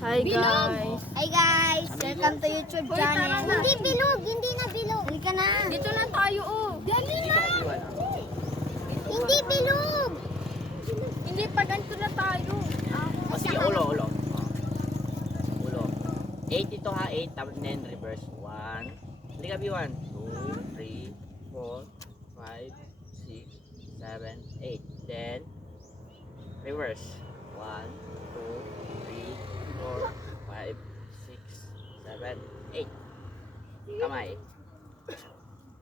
Hi guys. Hi guys, welcome to YouTube channel. Hindi bilog, hindi na bilog. Hindi ka na. Dito na tayo oh. Dali na. Hindi bilog. Hindi pa ganito na tayo. O sige, ulo. Ulo. 8 ito ha, 8 tapos 9 reverse. 1. Hindi ka B1. 2, 3, 4, 5, 6, 7, 8. Then, reverse. 1, 2, 3, 4, 5, 6, 7, 8. Kamay.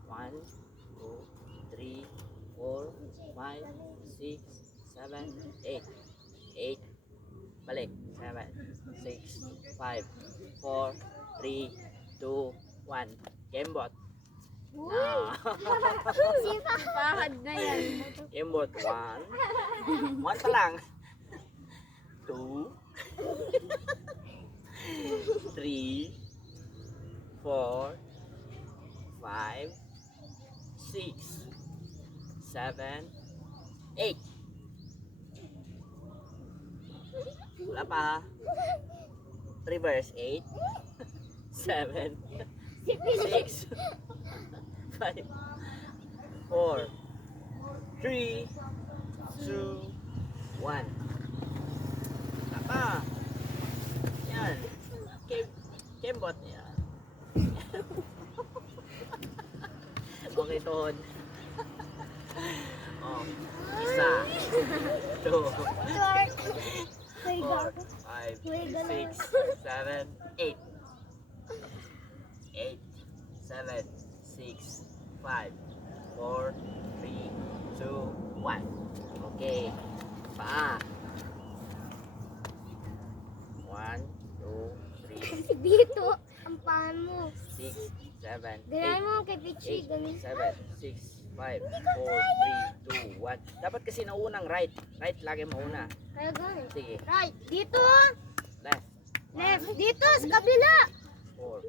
1, 2, 3, 4, 5, 6, 7, 8. 8. Balik. 7, 6, 5, 4, 3, 2, 1. Kembot. Pahad na yan. Kembot. 1. 1 pa lang. 2. 3. 4. 5. 6. 7. 8. Wala pa. Reverse 8. 7. 6. 5. 4. 3. 2. 1. Tapa. Yan. Kembot yan. Okay, tuhod. Oh, isa. 2. 4, 5, 6, 7, 8. 8, 7, 6, 5, 4, 3, 2, 1. Okay. Paa. 1, 2, 3, Dito, ang paan mo. 6, 7, Ganyan 8. mo kay Pichi, 8, ganyan. 7, 6, 5, 4, 3, 2, 1. Dapat kasi naunang right. Right lagi mauna. Kaya ganyan. Sige. Right, dito. Left. Left, dito, sa kabila. 4,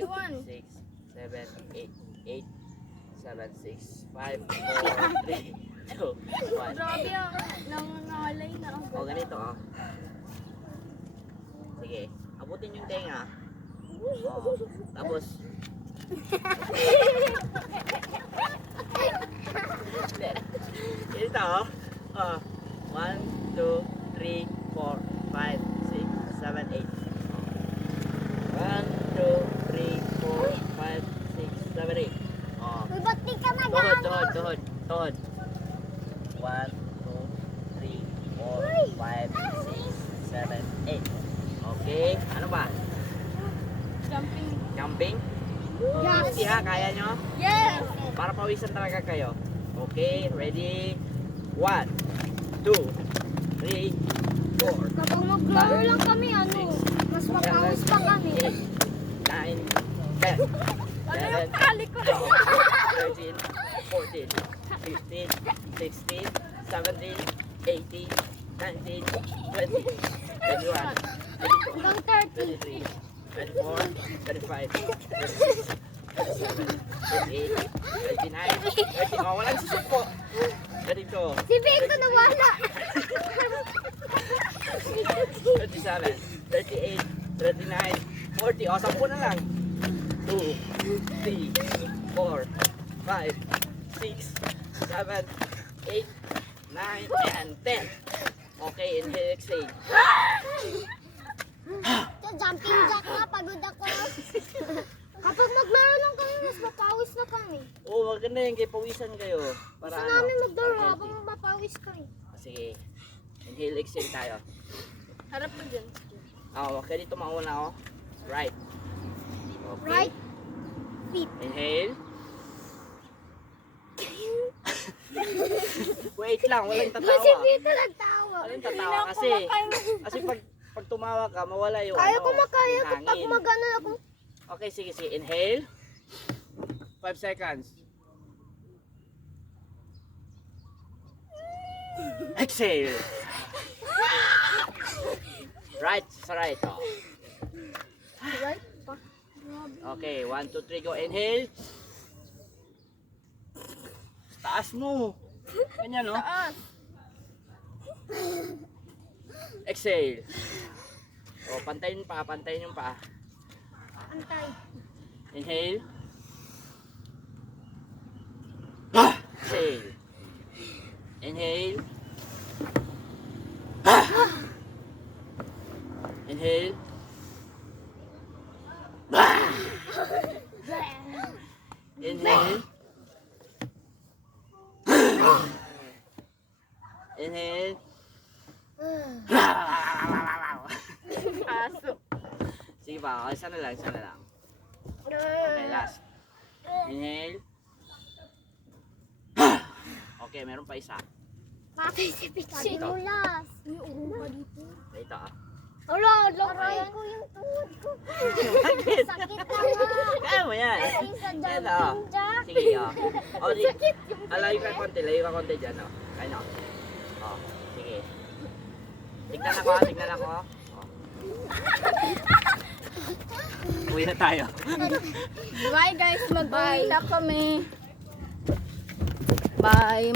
5, 6, 7, 8, 8, 7, 6, 5, 4, 3, 2, 1. Grabe ah. Nangangalay na ako. O ganito oh. Sige. Abutin yung tenga. O. Tapos. Ganito oh. O. 1, 2, 3, 4, 5, 6, 7, 8. 1, 2, 3, 4, 5, 6, 7, 8. Oh. Uy, ba't di ka Tuhod. 1, 2, 3, 4, 5, 6, 7, 8. Okay. Ano ba? Jumping. Jumping? Yes. 50 ha, kaya nyo? Yes! Para pawisan talaga kayo. Okay, ready? 1, 2, 3, 4, Kapag maglaro lang kami, ano, mas mapawis pa kami. 8, 9, 10, Ano yung 11, tali ko? 13, 14, 15, 16, 17, 18, 19, 20, 21, 22, Hanggang 30. 23, 24, 25, 26, 27, 28, 29, 30. Oh, walang susuko. 32, Si Beko nawala. 37, 38, 39, 40. O, 10 na lang. 2, 3, 4, 5, 6, 7, 8, 9, and 10. Okay, inhale, exhale. Jumping jack na, pagod ako. Kapag maglaro lang kami, mas mapawis na kami. Oo, maganda yan. Kaya pawisan kayo. Para Gusto ano? namin maglaro para habang healthy. mapawis kami. Sige. Inhale, exhale tayo. Harap mo dyan. Okay, dito mauna oh. Right. Okay. Right. Feet. Inhale. Wait lang, walang Si tatawa. Beko nagtawa. Walang tatawa kasi. Kasi pag tumawa ka, mawala yung Kaya ano, ko makaya yung kapag hangin. magano ako. Okay, sige. Inhale. 5 seconds. Exhale. Right, sa right. Oh. Right pa. Okay, 1, 2, 3, go. Inhale. Taas mo. Ganyan, no? Taas. Exhale. O, pantayin yung paa, pantayin yung paa. Antay. Inhale. Exhale. Inhale. Inhale. Inhale. Inhale. Aso. Sige pa, okay, isa na lang, isa na lang. Okay, last. Inhale. Okay, meron pa isa. Papisipit Dito. sinulas. May uruha dito. Dito ah. Ala, aray ko yung tuhod ko. Bakit? Sakit na nga. Kaya mo yan. Kasi sa Yan, jumping jack. Sige, oh. O, di, layo ka konti dyan, oh. Kaya, oh. Sige. Tignan ako, tignan ako. Oh. Uwi na tayo. Bye guys, mag-uwi na kami. Bye.